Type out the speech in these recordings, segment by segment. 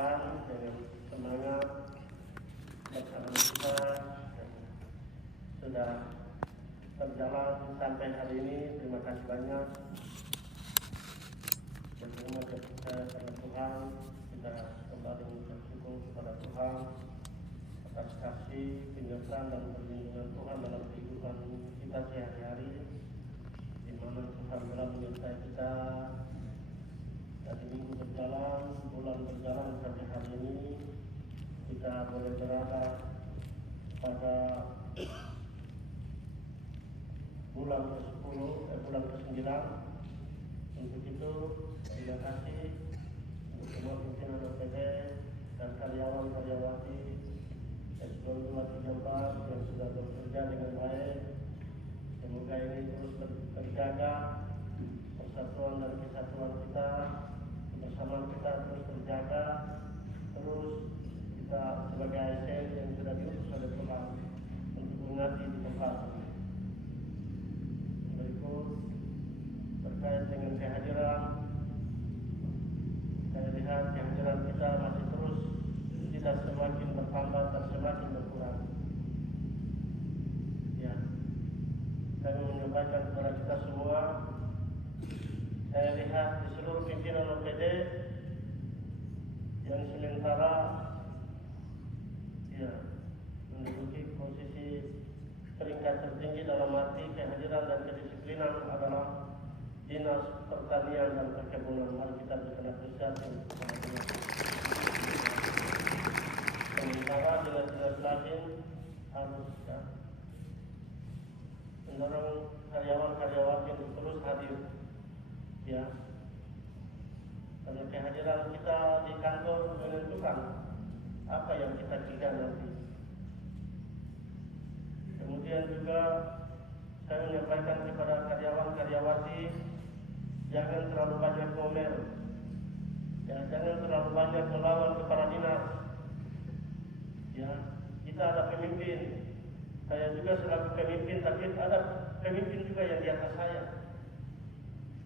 Tuhan dengan semangat bersama kita yang sudah berjalan sampai hari ini. Terima kasih banyak. Dan terima kasih kepada Tuhan, kita kembali bersyukur kepada Tuhan atas kasih, penyertaan dan perlindungan Tuhan dalam kehidupan kita sehari-hari, di mana Tuhan telah menyertai kita dari minggu berjalan, bulan berjalan sampai hari ini. Kita boleh berada pada bulan ke-10, bulan ke-9. Untuk itu, terima kasih untuk semua pimpinan OPD dan karyawan-karyawati S22 34 yang sudah bekerja dengan baik. Semoga ini terus terjaga, persatuan dan kesatuan kita, kebersamaan kita terus terjaga, terus kita sebagai ASN yang sudah diutus oleh Tuhan untuk mengaji di tempat ini. Berikut terkait dengan kehadiran, saya lihat kehadiran kita masih terus tidak semakin bertambah dan semakin berkurang. Ya, kami menyampaikan kepada kita semua. Saya lihat di seluruh pimpinan OPD yang sementara ya menduduki posisi peringkat tertinggi dalam arti kehadiran dan kedisiplinan adalah Dinas Pertanian dan Perkebunan. Mari kita berikan apresiasi kepada Dinas. Sementara dinas-dinas lain harus mendorong karyawan-karyawati untuk terus hadir. Ya, karena kehadiran kita di kantor menentukan apa yang kita kerja nanti. Kemudian juga saya menyampaikan kepada karyawan-karyawati, jangan terlalu banyak ngomel, ya, jangan terlalu banyak melawan kepala dinas. Ya, kita ada pemimpin. Saya juga selaku pemimpin, tapi ada pemimpin juga yang di atas saya.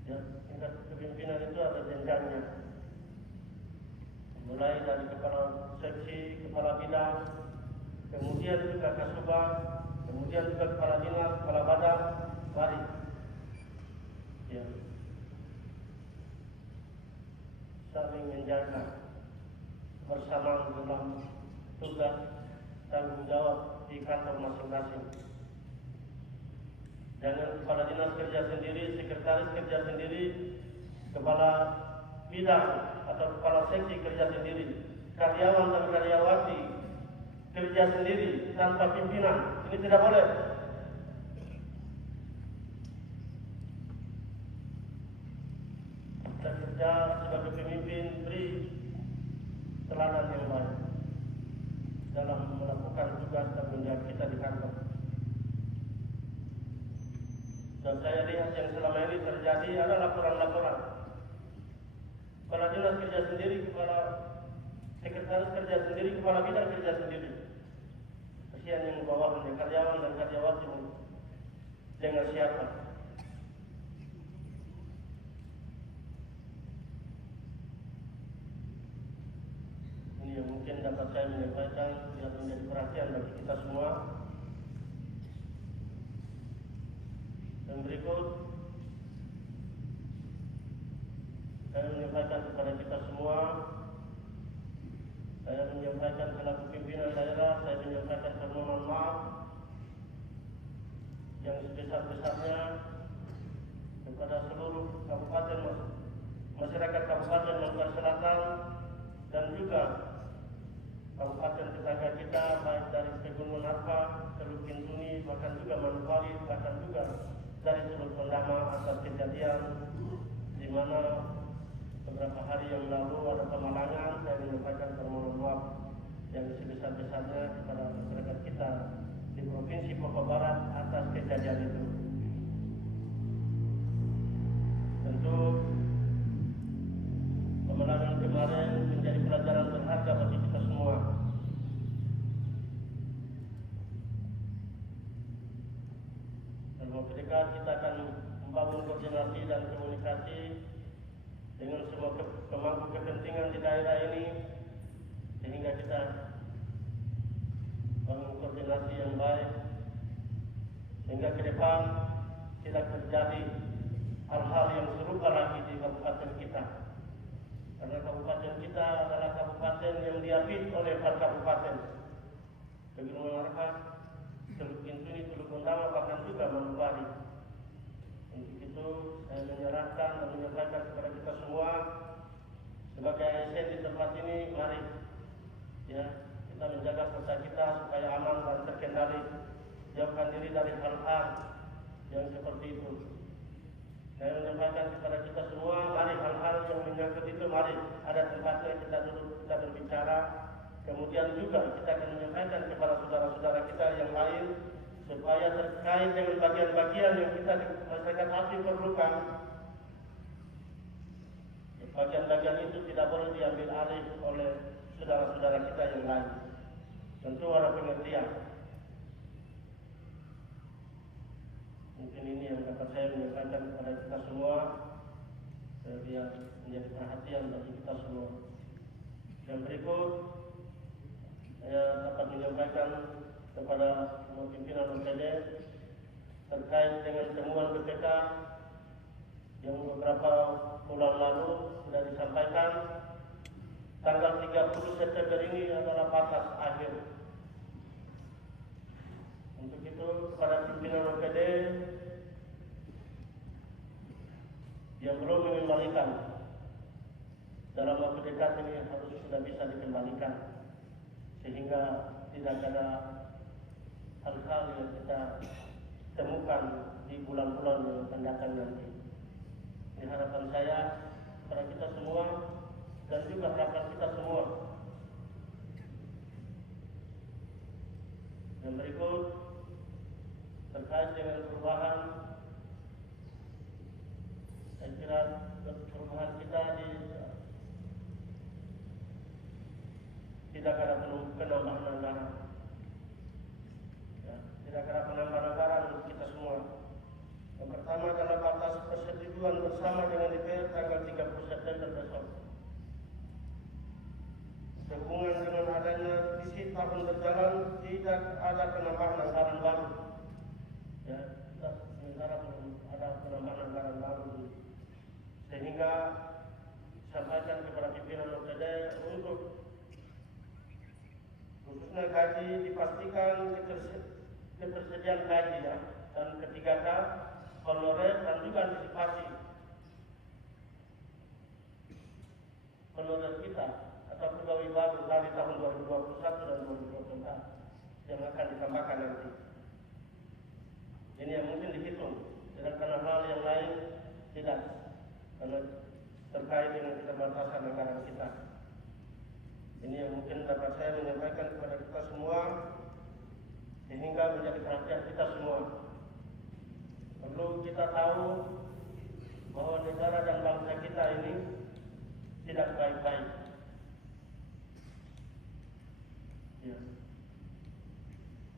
Ya, tingkat kepemimpinan itu ada jenjangnya. Mulai dari kepala seksi, kepala bidang, kemudian juga kasubag, kemudian juga kepala dinas, kepala badan, mari. Ya, saling menjaga bersama dalam tugas tanggung jawab di kantor masing-masing. Jangan kepala dinas kerja sendiri, sekretaris kerja sendiri, kepala bidang atau kepala seksi kerja sendiri, karyawan dan karyawati kerja sendiri tanpa pimpinan. Ini tidak boleh. Kita kerja sebagai pemimpin, beri teladan yang baik dalam melakukan tugas tanggung jawab kita di kantor. Dan saya lihat yang selama ini terjadi ada laporan-laporan. Kepala dinas kerja sendiri, kepala sekretaris kerja sendiri, kepala bidang kerja sendiri. Kasihan yang bawahnya, karyawan dan karyawati dengan siapa? Ini yang mungkin dapat saya menyampaikan yang menjadi perhatian bagi kita semua. Dan berikut saya menyampaikan kepada kita semua, saya menyampaikan selaku pimpinan daerah, saya menyampaikan permohonan maaf yang sebesar-besarnya kepada seluruh kabupaten, masyarakat Kabupaten Makassar Selatan dan juga kabupaten tetangga kita, baik dari Pegunungan Arfa, Teluk Bintuni, bahkan juga Manokwari, bahkan juga dari Teluk Tondama atas kejadian di mana beberapa hari yang lalu ada pemalangan. Saya menyampaikan permohonan maaf yang sebesar-besarnya kepada masyarakat kita di Provinsi Papua Barat atas kejadian itu. Tentu pemalangan kemarin menjadi pelajaran berharga bagi kita semua. Dalam dekat kita akan membangun koordinasi dan komunikasi dengan semua pemangku kepentingan di daerah ini sehingga kita bangun koordinasi yang baik sehingga ke depan tidak terjadi hal-hal yang serupa lagi di kabupaten kita. Karena kabupaten kita adalah kabupaten yang diapit oleh 4 kabupaten. Begitu Marka, Teluk Bintuni, Teluk Bintama, bahkan juga Manokwari. Untuk itu saya menyerahkan dan menyampaikan kepada kita semua sebagai ASN di tempat ini, mari ya kita menjaga kota kita supaya aman dan terkendali. Jauhkan diri dari hal-hal yang seperti itu. Saya menyampaikan kepada kita semua, mari hal-hal yang menyangkut itu, mari ada tempatnya kita duduk, kita berbicara. Kemudian juga kita akan menyampaikan kepada saudara-saudara kita yang lain supaya terkait dengan bagian-bagian yang kita di masyarakat asli perlukan. Bagian-bagian itu tidak boleh diambil alih oleh saudara-saudara kita yang lain. Tentu ada pengertian. Mungkin ini yang dapat saya menyampaikan kepada kita semua, biar menjadi perhatian bagi kita semua. Yang berikut saya dapat menyampaikan kepada pimpinan OPD terkait dengan temuan BPK yang beberapa bulan lalu sudah disampaikan. Tanggal 30 September ini adalah batas akhir. Untuk itu kepada pimpinan OPD yang belum mengembalikan dalam waktu dekat ini harus sudah bisa dikembalikan sehingga tidak ada hal-hal yang kita temukan di bulan-bulan yang akan datang nanti. Ini harapan saya kepada kita semua dan juga harapan kita semua. Yang berikut terkait dengan perubahan, saya kira perubahan kita tidak ada penambahan anggaran, ya, tidak ada penambahan anggaran untuk kita semua. Yang pertama adalah batas persetujuan bersama dengan DPR tanggal 30 September besok. Sehubungan dengan adanya visi tahun berjalan, tidak ada penambahan anggaran baru. Ya, kita sementara belum ada penambahan anggaran baru, sehingga sampaikan kepada pimpinan OPD untuk khususnya gaji dipastikan ketersediaan gaji ya, dan ketiga honorer dan juga antisipasi honorer kita atau pegawai baru dari tahun 2021 dan 2024 yang akan ditambahkan nanti. Ini yang mungkin dihitung, sedangkan hal yang lain tidak, karena terkait dengan keterbatasan anggaran kita. Ini yang mungkin dapat saya menyampaikan kepada kita semua sehingga menjadi perhatian kita semua. Perlu kita tahu bahwa negara dan bangsa kita ini tidak baik-baik. Ya.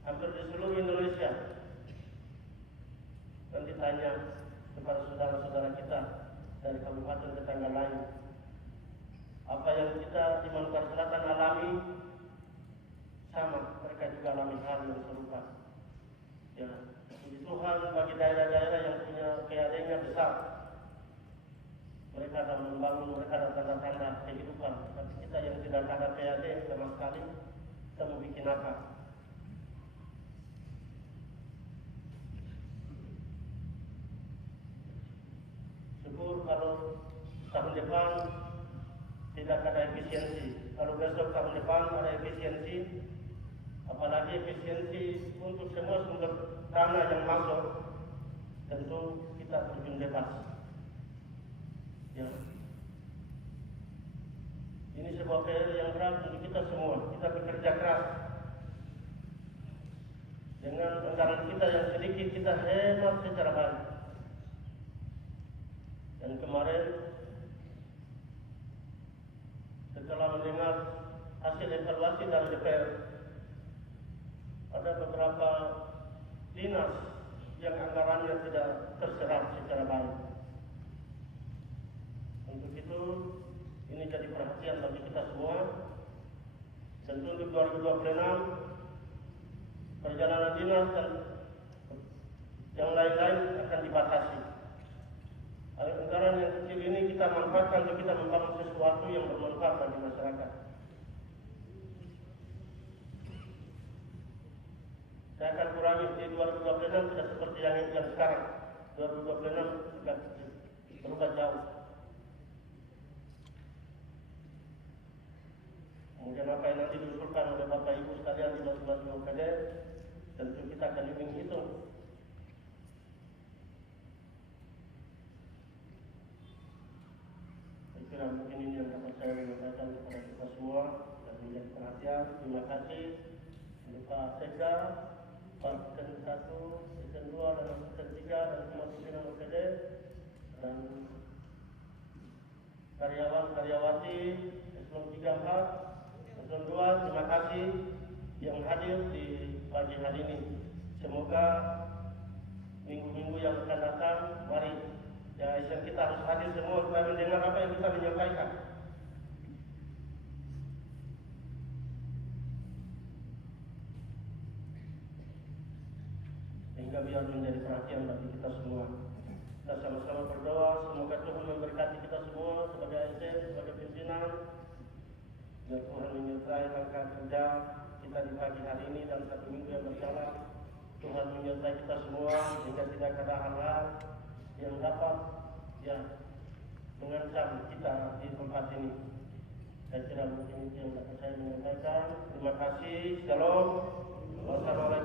Hampir di seluruh Indonesia. Dan ditanya kepada saudara-saudara kita dari kabupaten tetangga lain, apa yang kita di Manokwari Selatan alami sama, mereka juga alami hal yang serupa. Ya, puji Tuhan bagi daerah-daerah yang punya PAD-nya besar, mereka akan membangun, mereka ada tanda-tanda kehidupan. Tapi kita yang tidak ada PAD sama sekali, kita mau bikin apa? Syukur kalau tahun depan tidak ada efisiensi. Kalau besok tahun depan ada efisiensi, apalagi efisiensi untuk semua sumber dana yang masuk, tentu kita terjun bebas. Ya. Ini sebuah PR yang berat untuk kita semua. Kita bekerja keras. Dengan anggaran kita yang sedikit, kita hemat secara baik. Dan kemarin setelah mendengar hasil evaluasi dari DPR, ada beberapa dinas yang anggarannya tidak terserap secara baik. Untuk itu, ini jadi perhatian bagi kita semua, Tentu untuk 2026 perjalanan dinas dan yang lain-lain akan dibatasi. Anggaran yang kecil ini kita manfaatkan untuk kita membangun sesuatu yang bermanfaat bagi masyarakat. Saya akan kurangi di 2026 tidak seperti yang sekarang. 2026 sudah berubah jauh. Kemudian apa yang nanti diusulkan oleh Bapak Ibu sekalian di masing-masing OKD, tentu kita akan hitung. Saya kira mungkin ini yang dapat saya menyampaikan kepada kita semua dan menjadi perhatian. Terima kasih Pak Sekda, Pak Sekda 1, Sekda 2 dan Sekda 3 dan semua pimpinan OKD dan karyawan-karyawati Eselon 3 4. Eselon 2, terima kasih yang hadir di pagi hari ini. Semoga minggu-minggu yang akan datang, mari ya kita harus hadir semua supaya mendengar apa yang kita menyampaikan. Sehingga biar menjadi perhatian bagi kita semua. Kita sama-sama berdoa, semoga Tuhan memberkati kita semua sebagai ASN, sebagai pimpinan. Biar Tuhan menyertai langkah kerja kita di pagi hari ini dan satu minggu yang berjalan. Tuhan menyertai kita semua sehingga tidak ada hal-hal yang dapat mengancam kita di tempat ini. Saya kira mungkin itu yang dapat saya menyampaikan. Terima kasih. Shalom. Wassalamualaikum.